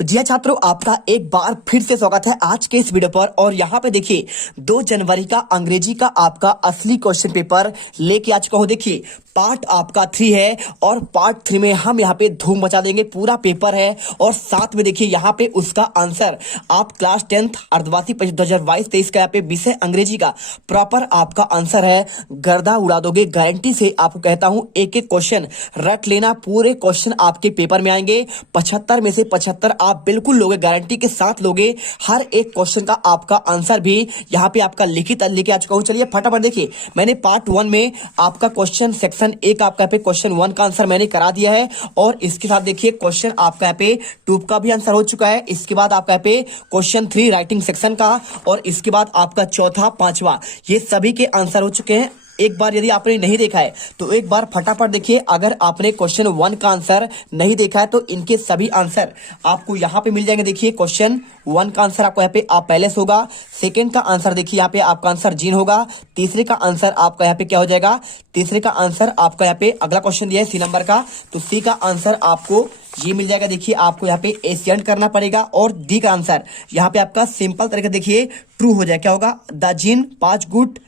तो जी हाँ छात्रों, आपका एक बार फिर से स्वागत है आज के इस वीडियो पर। और यहाँ पे देखिए 2 जनवरी का अंग्रेजी का आपका असली क्वेश्चन पेपर लेके आ चुका हूँ। देखिए पार्ट आपका 3 है और पार्ट 3 में हम यहाँ पे धूम मचा देंगे। पूरा पेपर है और साथ में देखिए यहाँ पे उसका आंसर आप क्लास 10th अर्धवार्षिक 2022-23 का यहाँ पे विषय अंग्रेजी का प्रॉपर आपका आंसर है। गर्दा उड़ा दोगे, गारंटी से आपको कहता हूँ। एक एक क्वेश्चन रट लेना, पूरे क्वेश्चन आपके पेपर में आएंगे। 75 में से 75 आप बिल्कुल लोगे, गारंटी के साथ लोगे। हर एक क्वेश्चन का आपका आंसर भी यहाँ पे आपका लिखित लेके आ चुका हूँ। चलिए फटाफट देखिए, मैंने पार्ट 1 में आपका क्वेश्चन सेक्शन 1 आपका यहाँ पे क्वेश्चन 1 का आंसर मैंने करा दिया है और इसके साथ देखिए क्वेश्चन आपका यहाँ पे 2 का भी आंसर हो चुका है। इसके बाद आपका यहाँ पे क्वेश्चन 3 राइटिंग सेक्शन का और इसके बाद आपका चौथा पांचवा ये सभी के आंसर हो चुके हैं। एक बार यदि आपने नहीं देखा है तो एक बार फटाफट देखिए। अगर आपने क्वेश्चन 1 का आंसर नहीं देखा है तो इनके सभी आंसर आपको यहाँ पे मिल जाएंगे। देखिए क्वेश्चन 1 का आंसर आपको यहाँ पे आप पहले से होगा। सेकंड का आंसर देखिए यहाँ पे आपका आंसर जीन होगा। तीसरे का आंसर आपका यहाँ पे क्या हो जाएगा, तीसरे का आंसर आपका यहाँ पे अगला क्वेश्चन दिया है सी नंबर का, तो सी का आंसर आपको ये मिल जाएगा। देखिए आपको यहाँ पे एशियन करना पड़ेगा और डी का आंसर यहाँ पे आपका सिंपल तरीके देखिए ट्रू हो जाए। क्या होगा, द जिन 5 गुड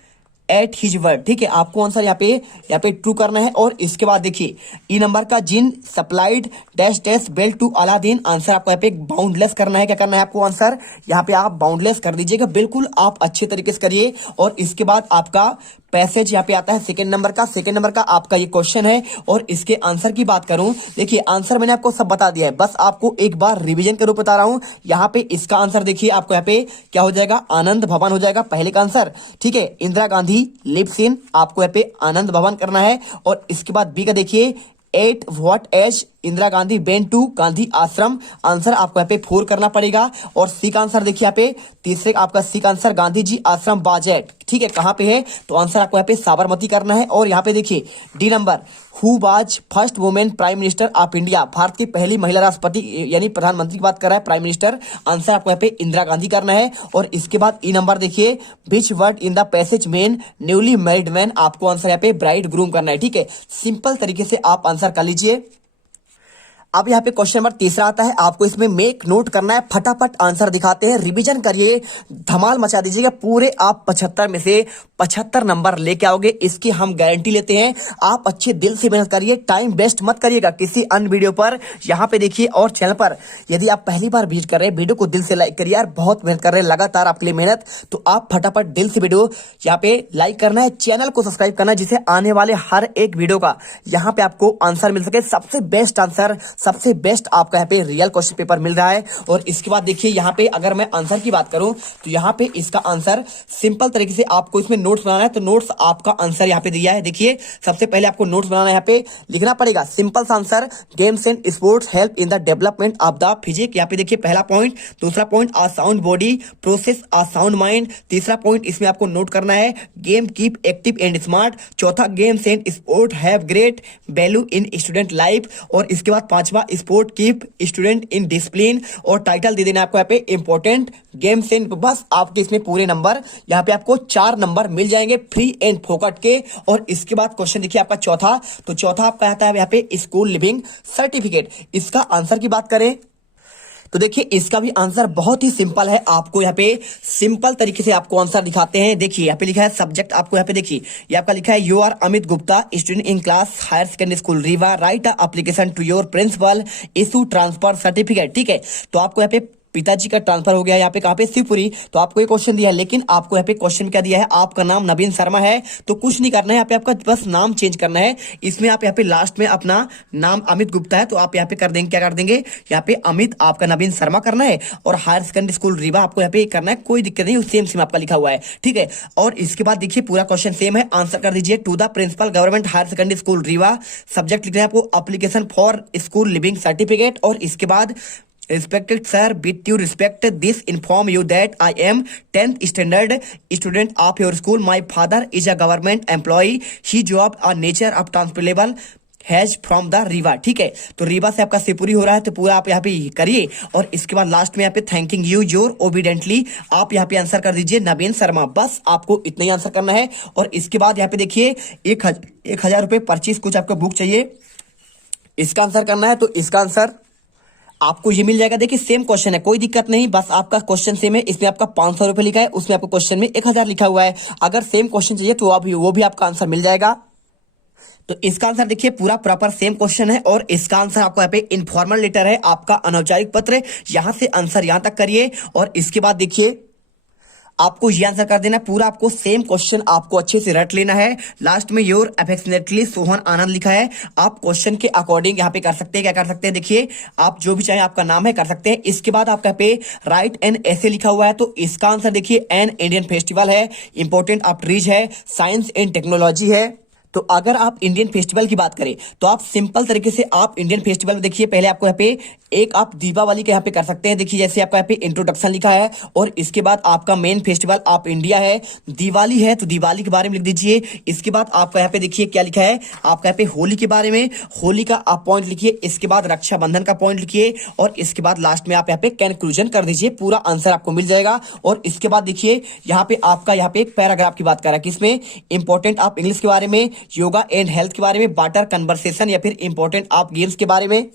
एट हिज वर्ड। ठीक है, आपको आंसर यहाँ पे ट्रू करना है। और इसके बाद देखिए ई नंबर का jinn supplied dash dash belt to Aladdin, answer आपको यहाँ पे बाउंडलेस करना है। क्या करना है आपको, आंसर यहाँ पे आप बाउंडलेस कर दीजिएगा, बिल्कुल आप अच्छे तरीके से करिए। और इसके बाद आपका पैसेज यहाँ पे आता है सेकंड नंबर का आपका ये क्वेश्चन है। और इसके आंसर की बात करूं, देखिए आंसर मैंने आपको सब बता दिया है, बस आपको एक बार रिवीजन के रूप बता रहा हूं। यहाँ पे इसका आंसर देखिए आपको यहाँ पे क्या हो जाएगा, आनंद भवन हो जाएगा पहले का आंसर। ठीक है, इंदिरा गांधी लिव्स इन, आपको यहाँ पे आनंद भवन करना है। और इसके बाद बी का देखिए at what age Indira Gandhi went to Gandhi Ashram, answer आपको यहाँ पे 4 करना पड़ेगा। और सी का आंसर देखिए यहाँ पे तीसरे आपका सी का आंसर गांधी जी आश्रम बाजेट। ठीक है, कहाँ पे है, तो आंसर आपको यहाँ पे साबरमती करना है। और यहाँ पे देखिए D number who was first women prime minister of India, Bharat की पहली महिला राष्ट्रपति यानी प्रधानमंत्री की बात कर रहा है, प्राइम मिनिस्टर, आंसर आपको यहाँ पे इंदिरा गांधी करना है। और इसके बाद ई नंबर देखिए which word in the passage main newly married man, आपको आंसर यहाँ पे ब्राइड ग्रूम करना है। ठीक है, सिंपल तरीके से आप आंसर कर लीजिए। अब यहाँ पे क्वेश्चन नंबर तीसरा आता है, आपको इसमें मेक नोट करना है, फटाफट आंसर दिखाते हैं, रिवीजन करिए, धमाल मचा दीजिएगा। पूरे आप 75 में से 75 नंबर लेके आओगे, इसकी हम गारंटी लेते हैं। आप अच्छे दिल से मेहनत करिए, टाइम वेस्ट मत करिएगा किसी अन्य वीडियो पर। यहाँ पे देखिए और चैनल पर यदि आप पहली बार विजिट कर रहे हैं, वीडियो को दिल से लाइक करिए यार, बहुत मेहनत कर रहे हैं लगातार आपके लिए मेहनत, तो आप फटाफट दिल से वीडियो यहाँ पे लाइक करना है, चैनल को सब्सक्राइब करना है, जिससे आने वाले हर एक वीडियो का यहाँ पे आपको आंसर मिल सके। सबसे बेस्ट आंसर, सबसे बेस्ट आपका यहाँ पे रियल क्वेश्चन पेपर मिल रहा है। और इसके बाद देखिए यहाँ पे अगर मैं आंसर की बात करूं तो यहाँ पे इसका आंसर सिंपल तरीके से आपको इसमें नोट्स बनाना है। तो नोट्स आपका आंसर यहाँ पे दिया है, देखिए सबसे पहले आपको नोट्स बनाना है, यहाँ पे लिखना पड़ेगा सिंपल सा answer, games and sports help in the development of the physique. यहाँ पे देखिए पहला पॉइंट, दूसरा point a sound body process a sound mind, तीसरा पॉइंट इसमें आपको नोट करना है game keep active and smart, चौथा games and sport have great value in student life, और इसके बाद पांचवा sport keep student in discipline, और टाइटल दे देना आपको यहाँ पे इंपॉर्टेंट गेम्स इन। बस आपके इसमें पूरे नंबर यहाँ पे आपको 4 नंबर मिल जाएंगे फ्री एंड फोकट के। और इसके बाद क्वेश्चन देखिए आपका चौथा, तो चौथा आपका आता है यहाँ पे स्कूल लिविंग सर्टिफिकेट। इसका आंसर की बात करें तो देखिए इसका भी आंसर बहुत ही सिंपल है, आपको यहाँ पे सिंपल तरीके से आपको आंसर दिखाते हैं। देखिए यहाँ पे लिखा है सब्जेक्ट, आपको यहाँ पे देखिए ये आपका लिखा है you are Amit Gupta student in class higher secondary school Rewa, write a application to your principal issue transfer certificate. ठीक है, तो आपको यहाँ पे पिताजी का ट्रांसफर हो गया यहाँ पे कहाँ पे, शिवपुरी, तो आपको ये क्वेश्चन दिया है, लेकिन आपको यहाँ पे क्वेश्चन क्या दिया है, आपका नाम नवीन शर्मा है, तो कुछ नहीं करना है यहाँ पे, आपका बस नाम चेंज करना है। इसमें आप यहाँ पे लास्ट में अपना नाम अमित गुप्ता है तो आप यहाँ पे कर देंगे, क्या कर देंगे यहाँ पे अमित आपका नवीन शर्मा करना है, और हायर सेकेंडरी स्कूल रीवा आपको यहाँ पे करना है, कोई दिक्कत नहीं, सेम सेम आपका लिखा हुआ है। ठीक है, और इसके बाद देखिए पूरा क्वेश्चन सेम है, आंसर कर दीजिए to the principal government higher secondary school Rewa, subject लिखना है आपको application for school leaving certificate, और इसके बाद Respected sir, with due respect, this inform you that I am 10th standard student of your school. My father is a government employee. His job a nature of transferable has from the Rewa. ठीक है, तो रीवा से आपका शिवपुरी हो रहा है, तो पूरा आप यहाँ पे करिए। और इसके बाद लास्ट में यहाँ पे थैंकिंग यू योर ओबीडेंटली, आप यहाँ पे आंसर कर दीजिए नवीन शर्मा, बस आपको इतना ही आंसर करना है। और इसके बाद यहाँ पे देखिए 1000 रुपये परचेज कुछ आपको बुक चाहिए, इसका आंसर करना है। तो इसका आंसर आपको ये मिल जाएगा। देखिए सेम क्वेश्चन है, कोई दिक्कत नहीं, बस आपका क्वेश्चन सेम है। इसमें आपका 500 रुपए लिखा है, उसमें आपको क्वेश्चन में 1000 लिखा हुआ है। अगर सेम क्वेश्चन चाहिए तो वो भी आपका आंसर मिल जाएगा। तो इसका आंसर देखिए पूरा प्रॉपर सेम क्वेश्चन है और इसका आंसर आपको यहाँ पे इनफॉर्मल लेटर है, आपका अनौपचारिक पत्र। यहां से आंसर यहां तक करिए और इसके बाद देखिए आपको ये आंसर कर देना पूरा। आपको सेम क्वेश्चन आपको अच्छे से रट लेना है। लास्ट में योर अफेक्शनेटली सोहन आनंद लिखा है। आप क्वेश्चन के अकॉर्डिंग यहाँ पे कर सकते हैं, क्या कर सकते हैं, देखिए आप जो भी चाहे आपका नाम है कर सकते हैं। इसके बाद आपका यहाँ पे राइट एन ऐसे लिखा हुआ है, तो इसका आंसर देखिए एन इंडियन फेस्टिवल है, इंपॉर्टेंट ऑफ ट्रीज है, साइंस एंड टेक्नोलॉजी है। तो अगर आप इंडियन फेस्टिवल की बात करें तो आप सिंपल तरीके से आप इंडियन फेस्टिवल में देखिए पहले आपको यहाँ पे एक आप दीपावली के यहाँ पे कर सकते हैं। देखिए जैसे आपका यहाँ पे इंट्रोडक्शन लिखा है और इसके बाद आपका मेन फेस्टिवल ऑफ इंडिया है, दिवाली है, तो दिवाली के बारे में लिख दीजिए। इसके बाद आपका यहाँ पे देखिए क्या लिखा है, आपका यहाँ पे होली के बारे में, होली का आप पॉइंट लिखिए। इसके बाद रक्षाबंधन का पॉइंट लिखिए और इसके बाद लास्ट में आप यहाँ पे कंक्लूजन कर दीजिए, पूरा आंसर आपको मिल जाएगा। और इसके बाद देखिए यहाँ पे आपका यहाँ पे एक पैराग्राफ की बात कर रहा है, किसमें, इंपॉर्टेंट ऑफ इंग्लिश के बारे में, योगा एंड हेल्थ के बारे में, वाटर कन्वर्सेशन या फिर इंपॉर्टेंट ऑफ गेम्स के बारे में।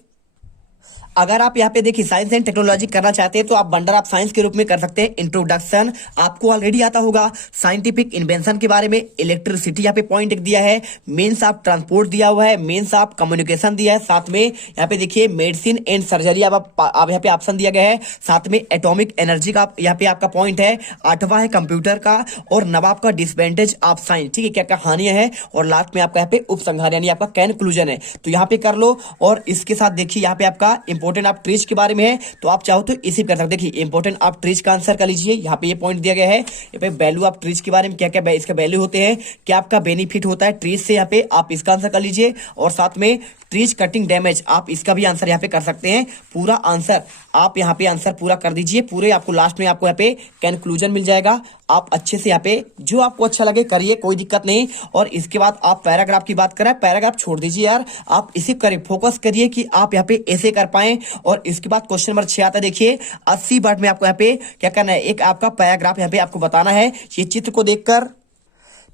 अगर आप यहाँ पे देखिए साइंस एंड टेक्नोलॉजी करना चाहते हैं तो आप वंडर ऑफ साइंस के रूप में कर सकते हैं। इंट्रोडक्शन आपको ऑलरेडी आता होगा, साइंटिफिक इन्वेंशन के बारे में, इलेक्ट्रिसिटी यहाँ पे पॉइंट दिया है, मेंस ऑफ ट्रांसपोर्ट दिया हुआ है, मेंस ऑफ कम्युनिकेशन दिया है, साथ में यहाँ पे देखिए मेडिसिन एंड सर्जरी अब यहाँ पे ऑप्शन दिया गया है, साथ में एटॉमिक एनर्जी का यहाँ पे आपका पॉइंट है, 8वां है कंप्यूटर का और नवाब का डिसएडवांटेज ऑफ साइंस, ठीक है, क्या क्या हानियां है, और लास्ट में आपका यहाँ पे उपसंहार यानी आपका कंक्लूजन है। तो यहाँ पे कर लो। और इसके साथ देखिए यहाँ पे आपका इंपॉर्टेंट ऑफ ट्रीज के बारे में है, तो आप चाहो तो इसी कर सकते। देखिए इंपॉर्टेंट ऑफ ट्रीज का आंसर कर लीजिए, यहाँ पे ये पॉइंट दिया गया है। यहाँ पे वैल्यू ऑफ ट्रीज के बारे में, क्या क्या इसका वैल्यू होते हैं, क्या आपका बेनिफिट होता है ट्रीज से, यहाँ पे आप इसका आंसर कर लीजिए। और साथ में ट्रीज कटिंग डैमेज, आप इसका भी आंसर यहाँ पे कर सकते हैं। पूरा आंसर आप यहाँ पे आंसर पूरा कर दीजिए, पूरे आपको लास्ट में आपको यहाँ पे कंक्लूजन मिल जाएगा। आप अच्छे से यहाँ पे जो आपको अच्छा लगे करिए, कोई दिक्कत नहीं। और इसके बाद आप पैराग्राफ की बात करें, पैराग्राफ छोड़ दीजिए यार, आप इसे करिए, फोकस करिए कि आप यहाँ पे ऐसे कर पाए। और इसके बाद क्वेश्चन नंबर 6 आता है, देखिए 80 वर्ड में आपको यहाँ पे क्या करना है, एक आपका पैराग्राफ यहाँ पे आपको बताना है ये चित्र को देखकर।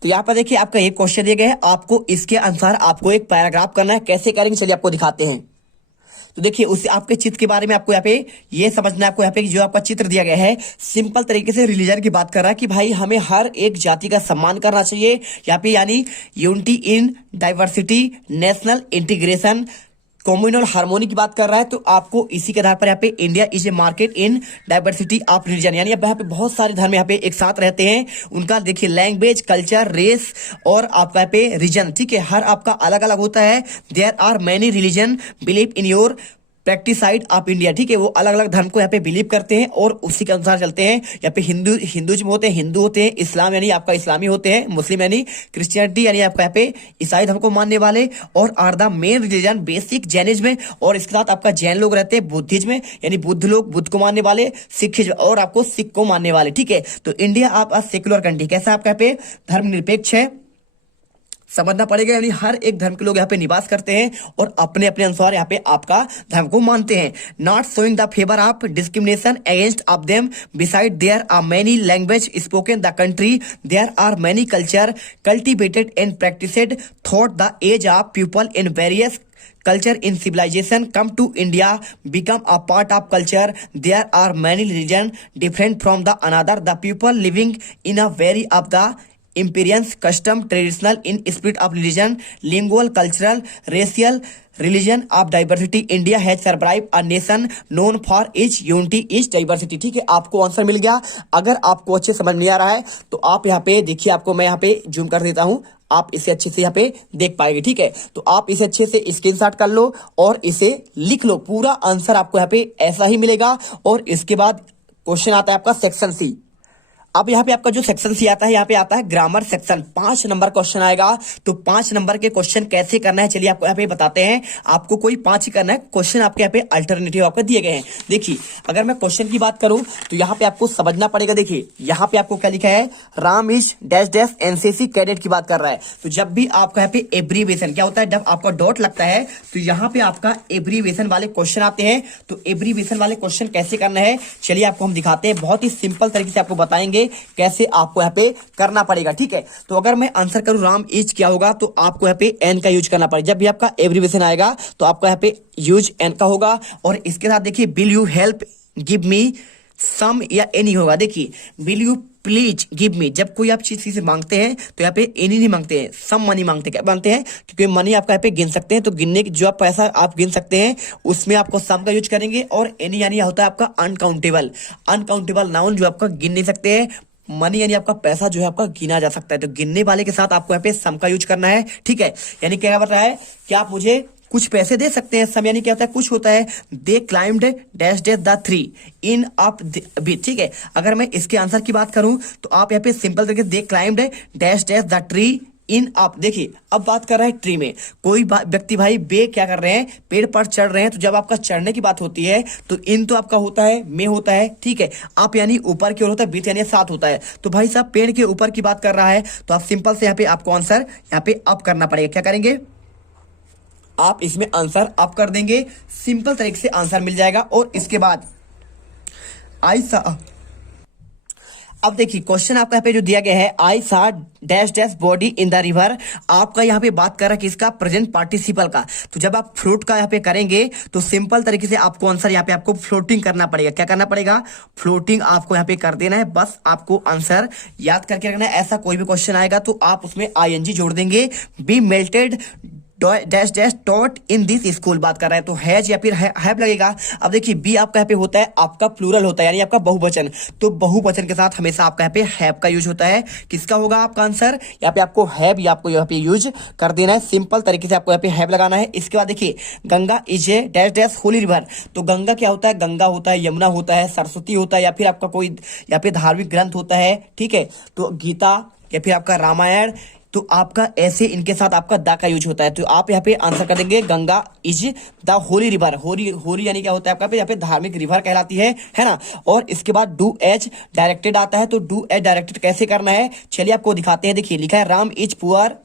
तो यहाँ पर देखिए आपका एक क्वेश्चन दिया गया है, आपको इसके अनुसार आपको एक पैराग्राफ करना है। कैसे करेंगे चलिए आपको दिखाते हैं। तो देखिए उस आपके चित्र के बारे में आपको यहाँ पे ये समझना है, आपको यहाँ पे जो आपका चित्र दिया गया है सिंपल तरीके से रिलीजन की बात कर रहा है कि भाई हमें हर एक जाति का सम्मान करना चाहिए यहाँ पे, यानी unity in diversity, national integration, communal harmony की बात कर रहा है। तो आपको इसी के आधार पर यहाँ पे India is a market in diversity of religion, यानी यहाँ पे बहुत सारे धर्म यहाँ पे एक साथ रहते हैं, उनका देखिए लैंग्वेज, कल्चर, रेस और आपका यहाँ पे रीजन, ठीक है, हर आपका अलग अलग होता है। There are many religion believe in your practice side of India, ठीक है, वो अलग अलग धर्म को यहाँ पे बिलीव करते हैं और उसी के अनुसार चलते हैं। यहाँ पे हिंदुज्म होते हैं, हिंदू होते हैं, इस्लाम यानी आपका इस्लामी होते हैं, मुस्लिम यानी क्रिश्चियनिटी यानी आपका यहाँ पे ईसाई धर्म को मानने वाले, और are the main religion basic Jainism, और इसके साथ आपका जैन लोग रहते हैं, बुद्धिज्म यानी बुद्ध लोग बुद्ध को मानने वाले, सिखिज्म और आपको सिख को मानने वाले, ठीक है। तो इंडिया आप सेक्युलर कंट्री, कैसा आपका यहाँ पे धर्मनिरपेक्ष है, समझना पड़ेगा, यानी हर एक धर्म के लोग यहाँ पे निवास करते हैं और अपने अपने अनुसार यहाँ पे आपका धर्म को मानते हैं। Not showing the favour of discrimination against of them, beside there are many language spoken the country, there are many culture cultivated and practised throughout the age of people in various culture in civilization come to India, become a part of culture. There are many religions different from the another. The people living in a very of the imperience, custom, traditional in spirit of religion, lingual, cultural, racial, religion of diversity. India has survived a nation known for its unity is diversity, ठीक है, आपको answer मिल गया। अगर आपको अच्छे समझ नहीं आ रहा है तो आप यहाँ पे देखिए, आपको मैं यहाँ पे जूम कर देता हूँ, आप इसे अच्छे से यहाँ पे देख पाएंगे, ठीक है। तो आप इसे अच्छे से स्क्रीनशॉट कर लो और इसे लिख लो, पूरा आंसर आपको यहाँ पे ऐसा ही मिलेगा। और इसके बाद क्वेश्चन आता है आपका सेक्शन सी। अब यहाँ पे आपका जो सेक्शन सी आता है, यहाँ पे आता है ग्रामर सेक्शन, 5 नंबर क्वेश्चन आएगा। तो 5 नंबर के क्वेश्चन कैसे करना है चलिए आपको यहाँ पे बताते हैं। आपको कोई 5 ही करना है, क्वेश्चन आपके यहाँ पे अल्टरनेटिव आपको दिए गए हैं। देखिए अगर मैं क्वेश्चन की बात करूं तो यहाँ पे आपको समझना पड़ेगा। देखिए यहाँ पे आपको क्या लिखा है, Ram is dash dash NCC cadet की बात कर रहा है। तो जब भी आपका यहाँ पे एब्रीवेशन क्या होता है, जब आपका डॉट लगता है तो यहाँ पे आपका एब्रीवेशन वाले क्वेश्चन आते हैं। तो एब्रीवेशन वाले क्वेश्चन कैसे करना है चलिए आपको हम दिखाते हैं, बहुत ही सिंपल तरीके से आपको बताएंगे। देंगे कैसे आपको यहाँ पे करना पड़ेगा, ठीक है। तो अगर मैं आंसर करूं राम इज क्या होगा, तो आपको यहाँ पे एन का यूज करना पड़ेगा। जब भी आपका एब्रीविएशन आएगा तो आपको यहाँ पे यूज एन का होगा। और इसके साथ देखिए will you help give me some या एनी होगा। देखिए will you please give me, जब कोई आप चीज से मांगते हैं तो यहाँ पे एनी नहीं मांगते हैं, सम मनी मांगते हैं। क्या मांगते हैं? क्योंकि मनी आपका यहाँ पे गिन सकते हैं, तो गिनने की जो आप पैसा आप गिन सकते हैं उसमें आपको सम का यूज करेंगे। और एनी यानी होता है आपका अनकाउंटेबल, अनकाउंटेबल नाउन जो आपका गिन नहीं सकते हैं। मनी यानी आपका पैसा जो है आपका गिना जा सकता है, तो गिनने वाले के साथ आपको यहाँ पे सम का यूज करना है, ठीक है। यानी क्या बता रहा है कि आप मुझे कुछ पैसे दे सकते हैं। सम यानी क्या होता है? कुछ होता है। They climbed dash dash the tree in up बीच, ठीक है। अगर मैं इसके आंसर की बात करूं तो आप यहाँ पे सिंपल तरीके they climbed dash dash the tree in up. देखिए अब बात कर रहा है ट्री में, कोई व्यक्ति भाई बे क्या कर रहे हैं? पेड़ पर चढ़ रहे हैं। तो जब आपका चढ़ने की बात होती है तो इन तो आपका होता है, में होता है, ठीक है। आप यानी ऊपर की ओर होता है, बीच यानी साथ होता है। तो भाई साहब पेड़ के ऊपर की बात कर रहा है, तो आप सिंपल से यहाँ पे आपको आंसर यहाँ पे अप करना पड़ेगा। क्या करेंगे? आप इसमें आंसर अप कर देंगे, सिंपल तरीके से आंसर मिल जाएगा। और इसके बाद आई सा, अब देखिए क्वेश्चन आपका यहाँ पे जो दिया गया है, आई सा dash dash body in the river. आपका यहाँ पे बात कर रहा है किसका? प्रेजेंट पार्टिसिपल का। तो जब आप फ्लोट का यहाँ पे करेंगे तो सिंपल तरीके से आपको आंसर यहाँ पे आपको फ्लोटिंग करना पड़ेगा। क्या करना पड़ेगा? फ्लोटिंग आपको यहाँ पे कर देना है। बस आपको आंसर याद करके रखना है। ऐसा कोई भी क्वेश्चन आएगा तो आप उसमें आईएनजी जोड़ देंगे। B melted dash dash taught in this school बात कर रहा है, तो हैज या फिर हैव लगेगा। अब देखिए बी आपका यहाँ पे होता है आपका प्लूरल होता है, यानी आपका बहुवचन। तो बहुवचन के साथ हमेशा आपका यहाँ पे हैव का यूज होता है। किसका होगा आपका आंसर? यहाँ पे आपको हैव या आपको यहाँ पे यूज कर देना है। सिंपल तरीके से आपको यहाँ पे हैव लगाना है। इसके बाद देखिए Ganga is a dash dash Holi river. तो गंगा क्या होता है? गंगा होता है, यमुना होता है, सरस्वती होता है, या फिर आपका कोई यहाँ पे धार्मिक ग्रंथ होता है, ठीक है। तो गीता या फिर आपका रामायण, तो आपका ऐसे इनके साथ आपका दा का यूज होता है। तो आप यहाँ पे आंसर कर देंगे Ganga is the Holi river. Holi Holi यानी क्या होता है आपका? यहाँ पे धार्मिक रिवर कहलाती है ना। और इसके बाद डू एज डायरेक्टेड आता है। तो डू एज डायरेक्टेड कैसे करना है चलिए आपको दिखाते हैं। देखिए लिखा है Ram is poor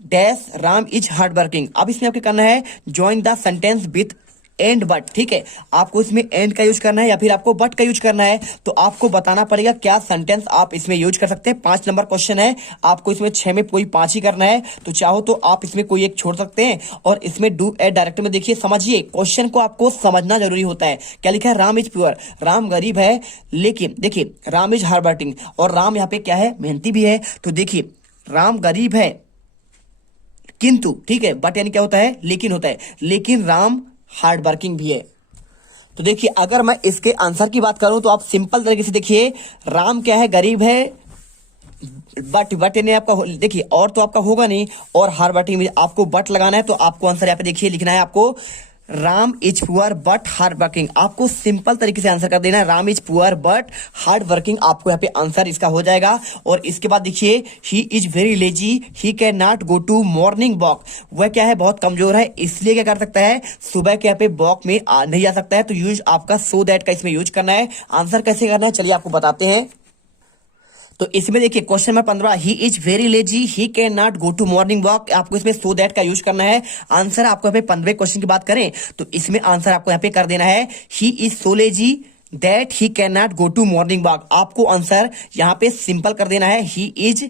dash Ram is hard working. अब इसमें आपको करना है join the sentence with and but, ठीक है। आपको इसमें एंड का यूज करना है या फिर आपको बट का यूज करना है। तो आपको बताना पड़ेगा क्या सेंटेंस आप इसमें यूज कर सकते हैं। 5 नंबर क्वेश्चन है, आपको इसमें 6 में कोई 5 ही करना है। तो चाहो तो आप इसमें कोई एक छोड़ सकते हैं। और इसमें डू एट डायरेक्ट में देखिए समझिए, क्वेश्चन को आपको समझना जरूरी होता है। क्या लिखा है? राम इज प्योर, राम गरीब है, लेकिन देखिए राम इज हार्ड वर्किंग, और राम यहाँ पे क्या है? मेहनती भी है। तो देखिए राम गरीब है किंतु, ठीक है, बट यानी क्या होता है? लेकिन होता है, लेकिन राम हार्ड वर्किंग भी है। तो देखिए अगर मैं इसके आंसर की बात करूं तो आप सिंपल तरीके से देखिए राम क्या है? गरीब है, बट यानी आपका देखिए और तो आपका होगा नहीं, और हार्ड वर्किंग में आपको बट लगाना है। तो आपको आंसर यहाँ पे देखिए लिखना है आपको Ram is poor but hard working. आपको सिंपल तरीके से आंसर कर देना है Ram is poor but hard working. आपको यहाँ पे आंसर इसका हो जाएगा। और इसके बाद देखिए he is very lazy, he can not go to morning walk. वह क्या है? बहुत कमजोर है, इसलिए क्या कर सकता है? सुबह के यहाँ पे वॉक में नहीं आ सकता है। तो यूज आपका सो दैट का इसमें यूज करना है। आंसर कैसे करना है चलिए आपको बताते हैं। तो इसमें देखिए question number 15, he is very lazy, he can not go to morning walk. आपको इसमें सो दैट का यूज करना है। आंसर आपको यहाँ पे 15वें क्वेश्चन की बात करें तो इसमें आंसर आपको यहाँ पे कर देना है he is so lazy that he can not go to morning walk. आपको आंसर यहाँ पे सिंपल कर देना है he is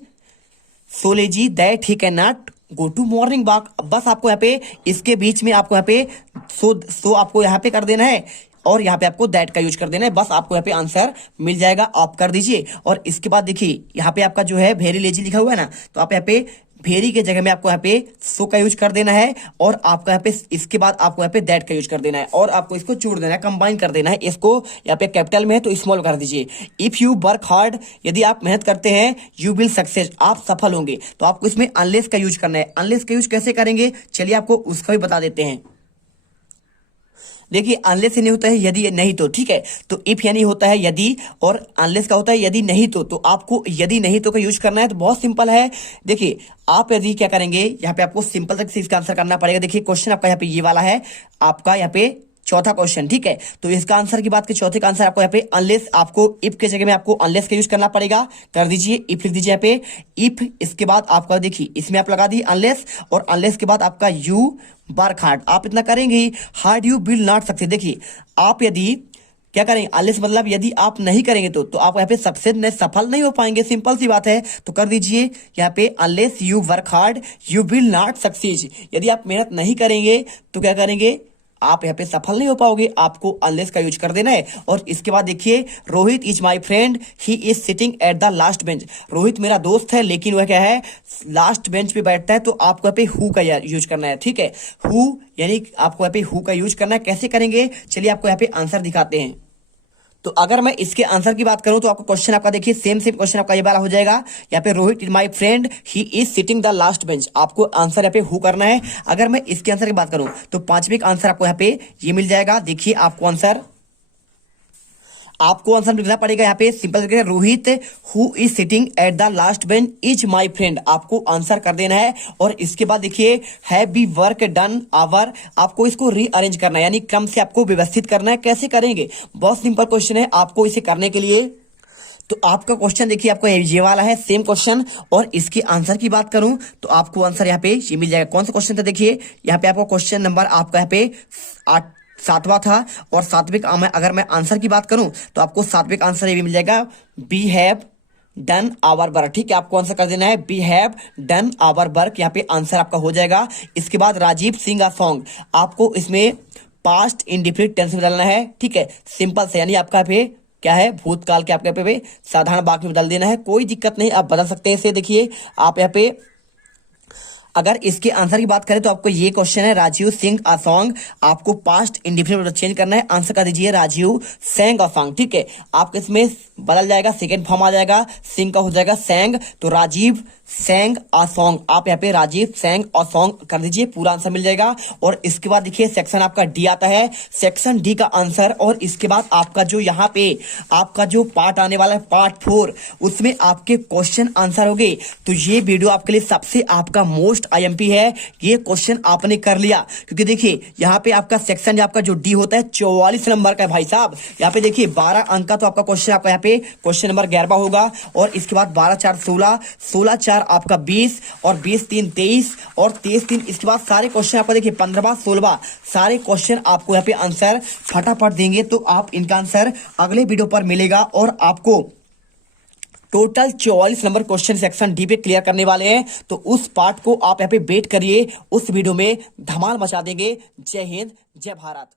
so lazy that he can not go to morning walk. बस आपको यहाँ पे इसके बीच में आपको यहाँ पे सो आपको यहाँ पे कर देना है, और यहाँ पे आपको दैट का यूज कर देना है। बस आपको यहाँ पे आंसर मिल जाएगा, आप कर दीजिए। और इसके बाद देखिए यहाँ पे आपका जो है वेरी लेजी लिखा हुआ है ना, तो आप यहाँ पे वेरी के जगह में आपको यहाँ पे सो का यूज कर देना है, और आपका यहाँ पे इसके बाद आपको यहाँ पे दैट का यूज कर देना है, और आपको इसको जोड़ देना है, कंबाइन कर देना है। इसको यहाँ पे कैपिटल में है तो स्मॉल कर दीजिए। इफ यू वर्क हार्ड, यदि आप मेहनत करते हैं, यू विल सक्सेस, आप सफल होंगे। तो आपको इसमें अनलेस का यूज करना है। अनलेस का यूज कैसे करेंगे चलिए आपको उसका भी बता देते हैं। देखिए अनलेस नहीं होता है यदि नहीं तो, ठीक है। तो इफ यानी होता है यदि, और अनलेस का होता है यदि नहीं तो आपको यदि नहीं तो का यूज करना है। तो बहुत सिंपल है। देखिए आप यदि क्या करेंगे, यहाँ पे आपको सिंपल तक से इसका आंसर करना पड़ेगा। देखिए क्वेश्चन आपका यहाँ पे ये वाला है, आपका यहाँ पे चौथा क्वेश्चन, ठीक है। तो इसका आंसर की बात की चौथे का आंसर आपको यहाँ पे अनलेस, आपको इफ के जगह में आपको अनलेस का यूज करना पड़ेगा। कर दीजिए, इफ लिख दीजिए यहाँ पे इफ। इसके बाद आपका देखिए इसमें आप लगा दी अनलेस, और अनलेस के बाद आपका यू वर्क हार्ड। आप इतना करेंगे ही, hard you will not success. देखिए आप यदि क्या करेंगे, अनलेस मतलब यदि आप नहीं करेंगे तो आप यहाँ पे सबसे सफल नहीं हो पाएंगे, सिंपल सी बात है। तो कर दीजिए यहाँ पे unless you work hard you will not succeed. यदि आप मेहनत नहीं करेंगे तो क्या करेंगे, आप यहाँ पे सफल नहीं हो पाओगे, आपको अनलेस का यूज कर देना है। और इसके बाद देखिए, Rohit is my friend he is sitting at the last bench. Rohit मेरा दोस्त है लेकिन वह क्या है, लास्ट बेंच पे बैठता है। तो आपको यहाँ पे हु का यूज करना है, ठीक है। हु यानी आपको यहाँ पे हु का यूज करना है। कैसे करेंगे, चलिए आपको यहाँ पे आंसर दिखाते हैं। तो अगर मैं इसके आंसर की बात करूं तो आपको क्वेश्चन आपका देखिए सेम क्वेश्चन आपका ये वाला हो जाएगा। यहाँ पे Rohit is my friend he is sitting the last bench, आपको आंसर यहाँ पे हु करना है। अगर मैं इसके आंसर की बात करूं तो पांचवें का आंसर आपको यहाँ पे ये मिल जाएगा। देखिए आपको आंसर लिखना पड़ेगा यहाँ पे सिंपल तरीके से, Rohit who is sitting at the last bench is my friend, आपको आंसर कर देना है। और इसके बाद देखिए, have we work done our, आपको इसको रीअरेंज करना है, यानी क्रम से आपको व्यवस्थित करना है। कैसे करेंगे, बहुत सिंपल क्वेश्चन है। आपको इसे करने के लिए तो आपका क्वेश्चन देखिए, आपको ये वाला है सेम क्वेश्चन। और इसके आंसर की बात करूं तो आपको आंसर यहाँ पे ये मिल जाएगा। कौन सा क्वेश्चन था, देखिए यहाँ पे आपको क्वेश्चन नंबर आपका यहाँ पे 7वां था। और 7वें का अगर मैं आंसर की बात करूं तो आपको 7वें का आंसर ये भी मिल जाएगा, we have done our work, ठीक है। आपको आंसर कर देना है we have done our work, यहाँ पे आंसर आपका हो जाएगा। इसके बाद राजीव सिंह अ सॉन्ग, आपको इसमें पास्ट इंडिफिनिट टेंस में बदलना है, ठीक है। सिंपल से, यानी आपका पे क्या है, भूतकाल के आपके पे साधारण वाक्य में बदल देना है, कोई दिक्कत नहीं, आप बदल सकते हैं इसे। देखिए आप यहाँ पे अगर इसके आंसर की बात करें तो आपको ये क्वेश्चन है, राजीव सिंह अ सॉन्ग, आपको पास्ट इंडिफिनिट चेंज करना है। आंसर कर दीजिए राजीव सेंग अ सॉन्ग, ठीक है। आपको इसमें बदल जाएगा, सेकंड फॉर्म आ जाएगा, सिंह का हो जाएगा सेंग, तो राजीव सेंग अ सॉन्ग, आप यहाँ पे राजीव सेंग अ सॉन्ग कर दीजिए, पूरा आंसर मिल जाएगा। और इसके बाद देखिए सेक्शन आपका डी आता है, सेक्शन डी का आंसर। और इसके बाद आपका जो यहाँ पे आपका जो पार्ट आने वाला है पार्ट 4, उसमें आपके क्वेश्चन आंसर हो गए। तो ये वीडियो आपके लिए सबसे आपका मोस्ट आईएमपी है, ये क्वेश्चन आपने कर लिया। क्योंकि देखिए यहाँ पे आपका सेक्शन आपका जो डी होता है 44 नंबर का है भाई साहब। यहाँ पे देखिए 12 अंक का तो आपका क्वेश्चन आपका यहाँ पे क्वेश्चन नंबर 11वां होगा। और इसके बाद 12 4 16, 16 4 आपका 20, और 20 3 23, और 23 3 इसके बाद सारे क्वेश्चन आपको देखिए 15वां 16वां सारे क्वेश्चन आपको यहाँ पे आंसर फटाफट देंगे। तो आप इनका आंसर अगले वीडियो पर मिलेगा। और आपको total 44 number question section D पे क्लियर करने वाले हैं। तो उस पार्ट को आप यहाँ पे वेट करिए, उस वीडियो में धमाल मचा देंगे। जय हिंद, जय भारत।